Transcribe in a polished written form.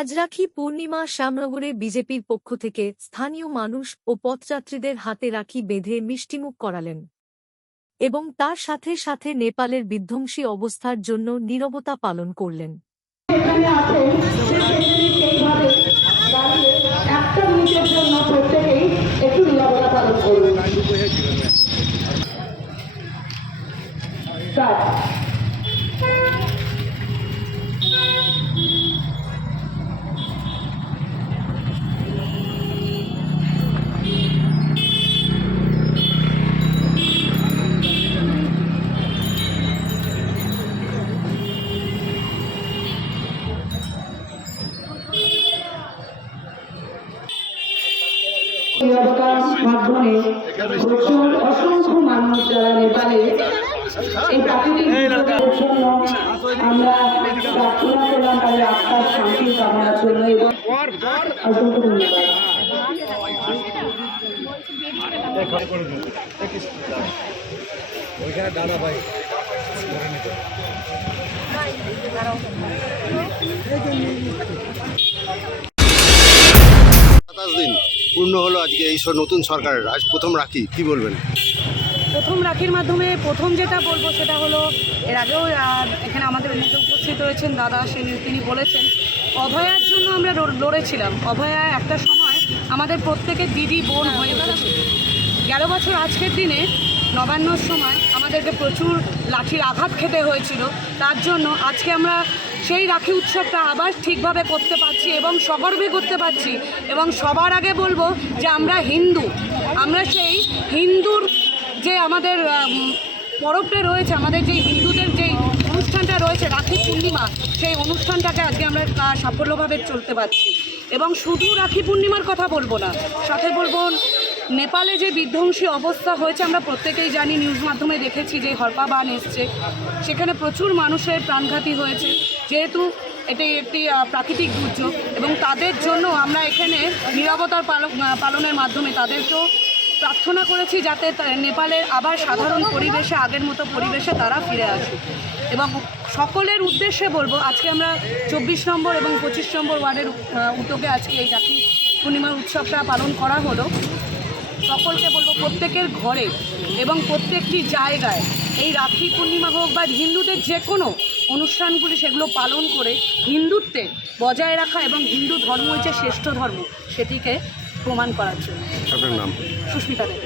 আজ রাখি পূর্ণিমা শ্যামনগরে বিজেপির পক্ষ থেকে স্থানীয় মানুষ ও পথযাত্রীদের হাতে রাখি বেঁধে মিষ্টিমুখ করালেন এবং তার সাথে সাথে নেপালের বিধ্বংসী অবস্থার জন্য নীরবতা পালন করলেন। মাধ্যমে প্রচুর অসংখ্য মানুষ যারা নেপালে এই প্রাকৃতিক দুর্যোগের জন্য আমরা প্রার্থনা করলাম তাদের আত্মার শান্তির কামনার জন্য এবং অসংখ্য ধন্যবাদ। দিন পূর্ণ হলো আজকে এই নতুন সরকারের, আজ প্রথম রাখি, কি বলবেন? প্রথম রাখির মাধ্যমে প্রথম যেটা বলবো সেটা হলো, এর আগেও এখানে আমাদের মধ্যে উপস্থিত রয়েছেন দাদা, তিনি বলেছেন অভয়ার জন্য আমরা লড়েছিলাম। অভয়া একটা সময় আমাদের প্রত্যেকের দিদি বোন হয়ে উঠেছিল। 11 বছর আজকের দিনে নবান্নর সময় আমাদেরকে প্রচুর লাঠির আঘাত খেতে হয়েছিল। তার জন্য আজকে আমরা সেই রাখি উৎসবটা আবার ঠিকভাবে করতে পারছি এবং সগর্বে করতে পারছি। এবং সবার আগে বলবো যে আমরা হিন্দু, আমরা সেই হিন্দুর যে আমাদের পরবটা রয়েছে, আমাদের যে হিন্দুদের যেই অনুষ্ঠানটা রয়েছে রাখি পূর্ণিমা, সেই অনুষ্ঠানটাকে আজকে আমরা সাফল্যভাবে চলতে পারছি। এবং শুধু রাখি পূর্ণিমার কথা বলবো না, সাথে বলবো নেপালে যে বিধ্বংসী অবস্থা হয়েছে আমরা প্রত্যেকেই জানি, নিউজ মাধ্যমে দেখেছি যে হরপা বান এসছে, সেখানে প্রচুর মানুষের প্রাণঘাতী হয়েছে। যেহেতু এটাই একটি প্রাকৃতিক দুর্যোগ এবং তাদের জন্য আমরা এখানে নীরবতার পালনের মাধ্যমে তাদেরকেও প্রার্থনা করেছি যাতে নেপালের আবার সাধারণ পরিবেশে, আগের মতো পরিবেশে তারা ফিরে আসে। এবং সকলের উদ্দেশ্যে বলবো, আজকে আমরা 24 নম্বর এবং 25 নম্বর ওয়ার্ডের উদ্যোগে আজকে এই রাখি পূর্ণিমার উৎসবটা পালন করা হলো। সকলকে বলবো প্রত্যেকের ঘরে এবং প্রত্যেকটি জায়গায় এই রাখি পূর্ণিমা হোক বা হিন্দুদের যে কোনো অনুষ্ঠানগুলি, সেগুলো পালন করে হিন্দুত্বে বজায় রাখা এবং হিন্দু ধর্ম হচ্ছে শ্রেষ্ঠ ধর্ম, সেটিকে প্রমাণ করার জন্য। আপনার নাম? সুস্মিতা দেব।